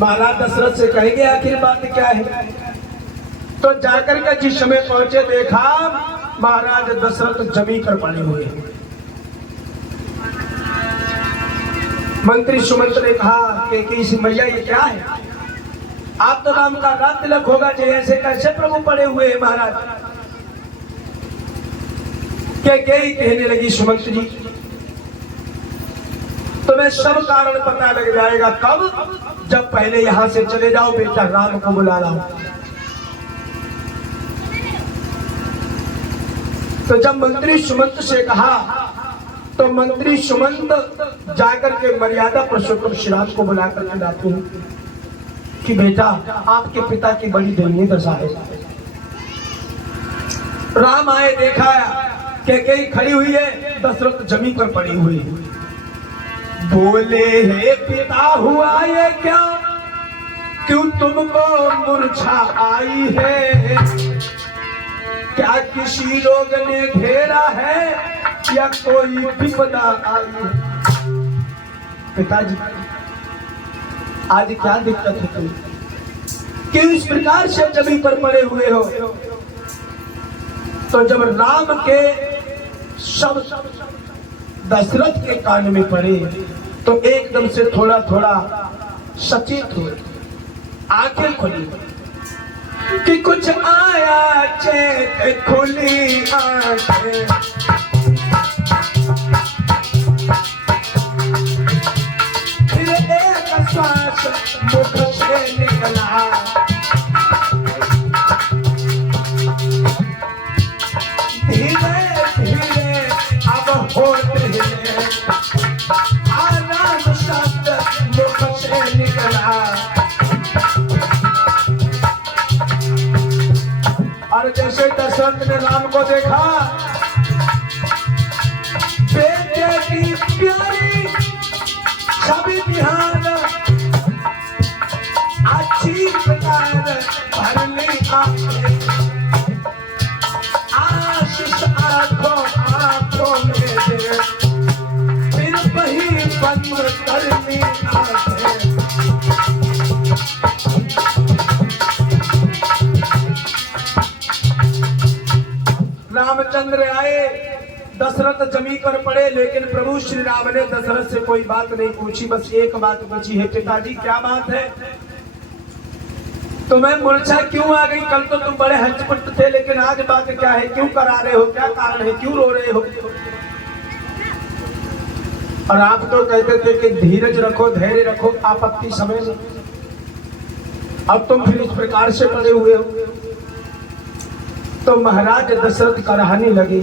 महाराज दशरथ से कहेंगे आखिर बात क्या है। तो जाकर के जिस समय पहुंचे देखा महाराज दशरथ जमी कर पड़े हुए। मंत्री सुमंत ने कहा कि मैया ये क्या है, आप तो नाम का रात तिलक होगा जी, ऐसे कैसे प्रभु पड़े हुए हैं महाराज। के कहने लगी सुमंत जी तुम्हें सब कारण पता लग जाएगा कब, जब पहले यहां से चले जाओ बेटा राम को बुला लाओ। तो जब मंत्री सुमंत से कहा तो मंत्री सुमंत जाकर के मर्यादा पुरुषोत्तम श्री राम को बुलाकर के लाते हैं कि बेटा आपके पिता की बड़ी दयनीय दशा है। राम आए देखा कैकेयी खड़ी हुई है, दशरथ जमीन पर पड़ी हुई है। बोले हे पिता हुआ ये क्या, क्यों तुमको मूर्छा आई है, क्या किसी रोग ने घेरा है या कोई विपदा आई है। पिताजी आज क्या दिक्कत है तुम, क्यों इस प्रकार से जमीन पर पड़े हुए हो। तो जब राम के शब्द दशरथ के कान में पड़े तो एकदम से थोड़ा थोड़ा सचेत हुए, आंखें खुली कि कुछ आया चेत खुली आंखें, फिर एक श्वास मुख से निकला, धीरे धीरे अब होते आराम शब्द मुख से निकला। और जैसे दशरथ ने राम को देखा, बेटे की प्यारी छवि बिहार अच्छी प्रकार भरली आंखें, आशीष आंखों आंखों में दे, फिर वही बंद करनी आंखें। रामचंद्र आए, दशरथ जमीन पर पड़े, लेकिन प्रभु श्री राम ने दशरथ से कोई बात नहीं पूछी, बस एक बात पूछी है पिताजी क्या बात है, तुम्हें मूर्छा क्यों आ गई, कल तो तुम बड़े हचपट थे लेकिन आज बात क्या है, क्यों करा रहे हो, क्या कारण है, क्यों रो रहे हो। और आप तो कहते थे कि धीरज रखो धैर्य रखो आपत्ति समय में, अब तुम फिर इस प्रकार से पड़े हुए हो। तो महाराज दशरथ कराहने लगे।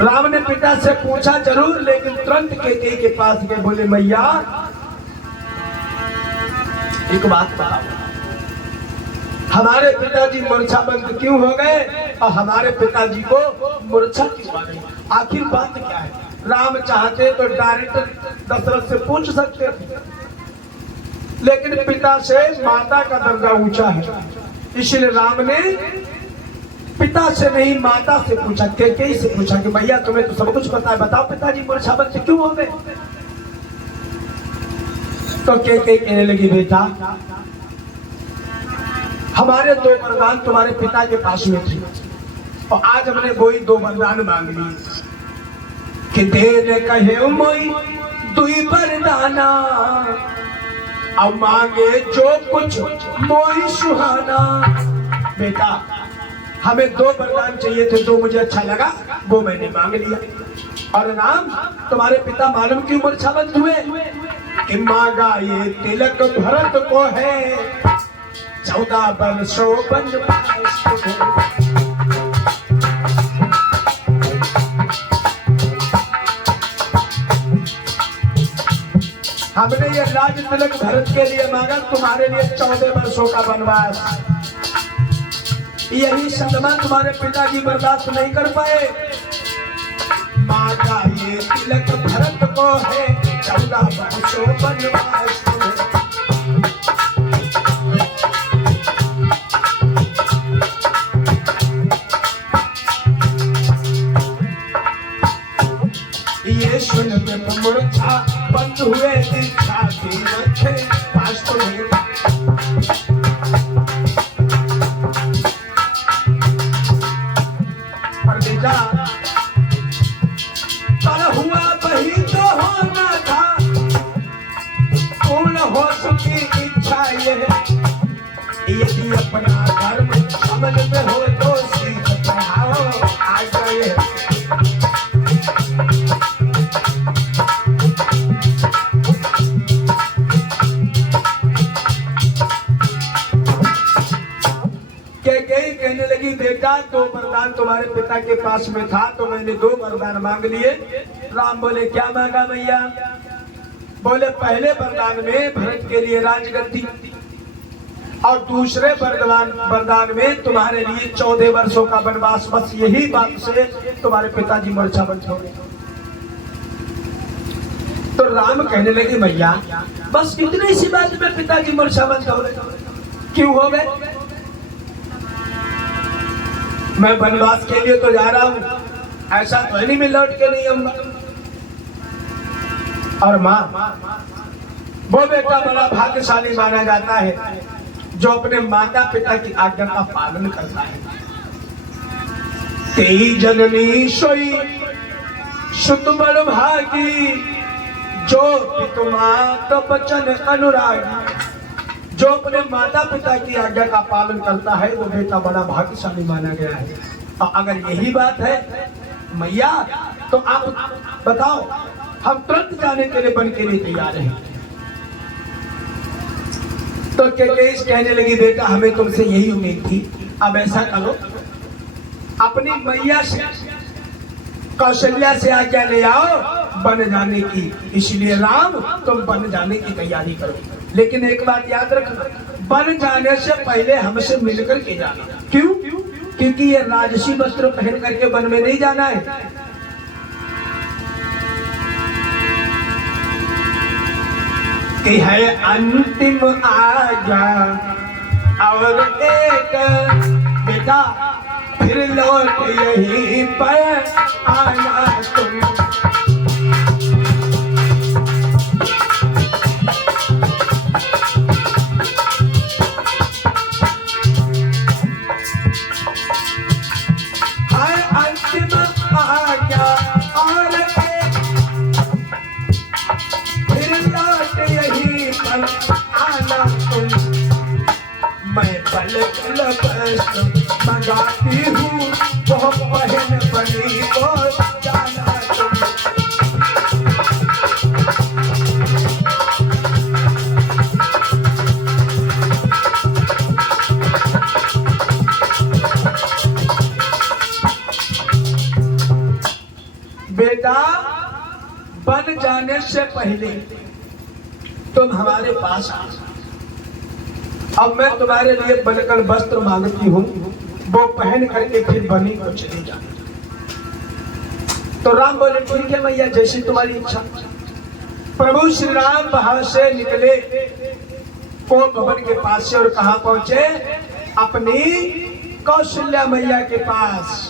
राम ने पिता से पूछा जरूर, लेकिन तुरंत कैकेयी के पास गए, बोले मैया एक बात बताओ, हमारे पिताजी मूर्छाबंद क्यों हो गए और हमारे पिताजी को मूर्छा क्यों आ गई, आखिर बात क्या है। राम चाहते तो डायरेक्ट दशरथ से पूछ सकते थे, लेकिन पिता से माता का दर्जा ऊंचा है, इसलिए राम ने पिता से नहीं माता से पूछा, कैकेयी से पूछा कि भैया तुम्हें तो सब कुछ पता है, बताओ पिताजी मूर्छाबंद क्यों हो गए। तो कैकेयी कहने लगी बेटा हमारे दो वरदान तुम्हारे पिता के पास में थे और आज हमने वही दो वरदान मांग ली कि दे कहे मोई दुई वरदाना, अब मांगे जो कुछ मोई सुहाना। बेटा हमें दो वरदान चाहिए थे, दो मुझे अच्छा लगा वो मैंने मांग लिया। और राम तुम्हारे पिता मालूम क्यों मूर्छाबंद हुए कि मांगा ये तिलक भरत को है, 14 वर्षों वनवास को। हमने ये राज तिलक भरत के लिए मांगा, तुम्हारे लिए 14 वर्षों का वनवास। यही सदमा तुम्हारे पिताजी बर्दाश्त नहीं कर पाए, मांगा ये तिलक भरत को है, 14 वर्षों वनवास को। ये सुन के मूर्छा बंद हुए, दीक्षा दी रखे, हो सुखी इच्छा ये यदि अपना धर्म अमल में हो तो सीख पढ़ाओ आ गए। कहने लगी बेटा दो वरदान तुम्हारे पिता के पास में था तो मैंने दो वरदान मांग लिए। राम बोले क्या मांगा मैया? बोले पहले वरदान में भरत के लिए राजगद्दी और दूसरे वरदान में तुम्हारे लिए 14 वर्षों का वनवास। बस यही बात से तुम्हारे पिताजी मूर्छावंत हो गए। तो राम कहने लगे मैया बस इतनी सी बात में पिताजी मूर्छावंत हो गए? क्यों हो गए? मैं वनवास के लिए तो जा रहा हूं, ऐसा तो नहीं मैं लौट के नहीं आऊंगा। और माँ वो बेटा बड़ा भाग्यशाली माना जाता है जो अपने माता पिता की आज्ञा का पालन करता है। तेई जननी सोई सुत बड़ भागी जो पितु मात बचन अनुरागी। जो अपने माता पिता की आज्ञा का पालन करता है वो बेटा बड़ा भाग्यशाली माना गया है। और अगर यही बात है मैया तो आप बताओ हम तुरंत जाने के लिए बन के लिए तैयार हैं। तो केकेश कहने लगी बेटा हमें तुमसे यही उम्मीद थी। अब ऐसा करो अपनी मैया से कौशल्या से आज्ञा ले आओ बन जाने की। इसलिए राम तुम बन जाने की तैयारी करो, लेकिन एक बात याद रखना बन जाने से पहले हमसे मिलकर के जाना। क्यों? क्योंकि ये राजसी वस्त्र पहन करके वन में नहीं जाना है। कि है अंतिम आज्ञा और एक बेटा फिर लौट यहीं पर आना तुम। मंगाती हूँ वो बहन बनी को जाना तुम। बेटा बन जाने से पहले तुम हमारे पास आ। अब मैं तुम्हारे लिए बनकर वस्त्र मांगती हूँ वो पहन करके फिर बनी को चले जाना। तो राम बोले ठीक है मैया जैसी तुम्हारी इच्छा। प्रभु श्री राम वहां से निकले को भवन के पास से और कहा पहुंचे? अपनी कौशल्या मैया के पास।